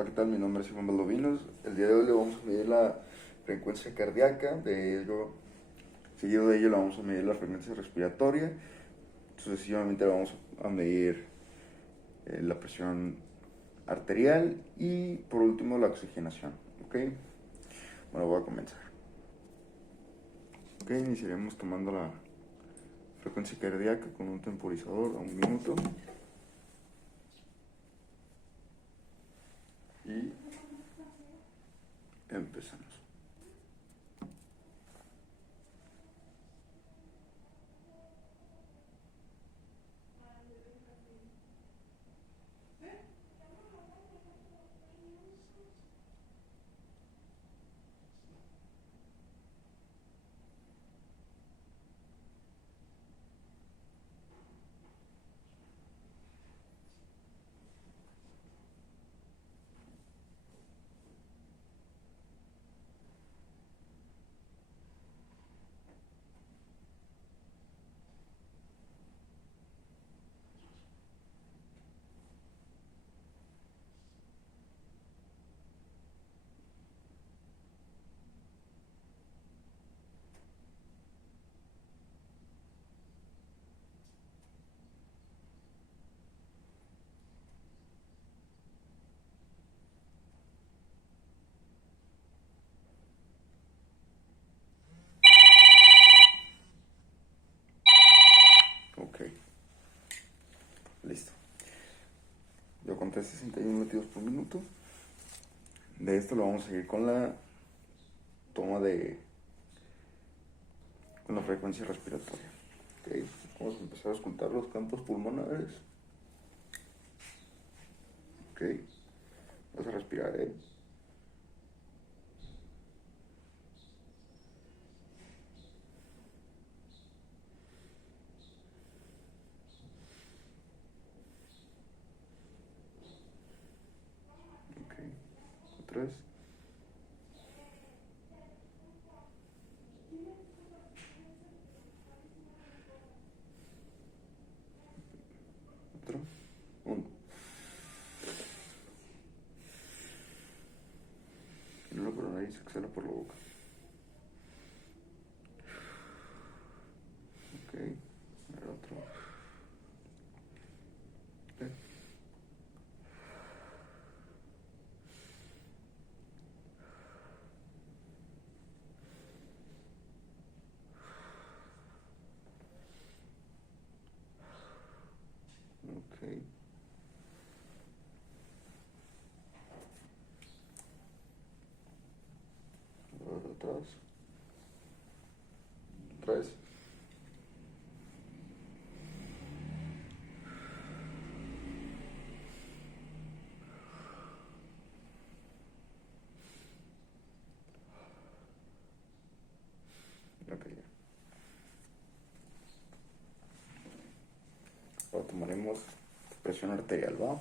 Hola, ¿qué tal? Mi nombre es Iván Baldovinos. El día de hoy le vamos a medir la frecuencia cardíaca, seguido de ello le vamos a medir la frecuencia respiratoria, sucesivamente le vamos a medir la presión arterial y por último la oxigenación. ¿Ok? Bueno, voy a comenzar. Ok, iniciaremos tomando la frecuencia cardíaca con un temporizador a 1 minuto. Y empezamos. Ok, listo. Yo conté 61 latidos por minuto. De esto lo vamos a seguir con la toma con la frecuencia respiratoria. Okay. Vamos a empezar a escuchar los campos pulmonares. Ok. Vas a respirar, ¿eh? Ok. Otra vez. Otro. Uno. Inhala por la nariz, exhala por la boca. Ok. El otro. Okay. Ok. Ahora atrás. Otra vez. Ok, ya. Ahora tomaremos presión arterial, ¿va?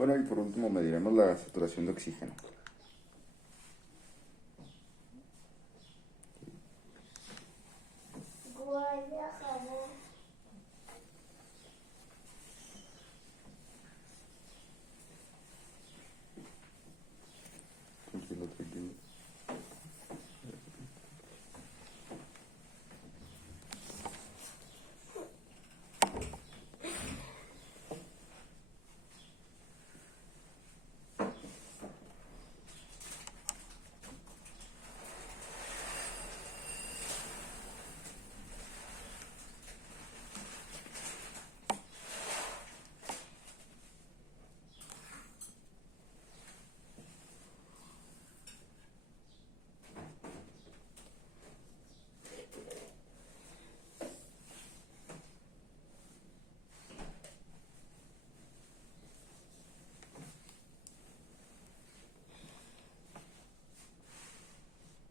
Bueno, y por último mediremos la saturación de oxígeno. Guarda jabón. Tranquilo, tranquilo.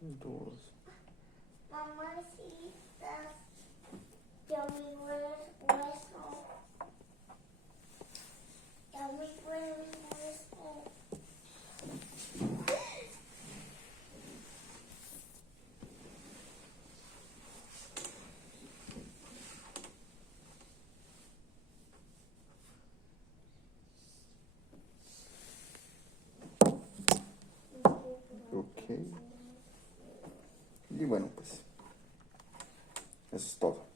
Dos. Mamacitas, ya mi hueso, ya mi hueso. Ok. Y bueno, pues eso es todo.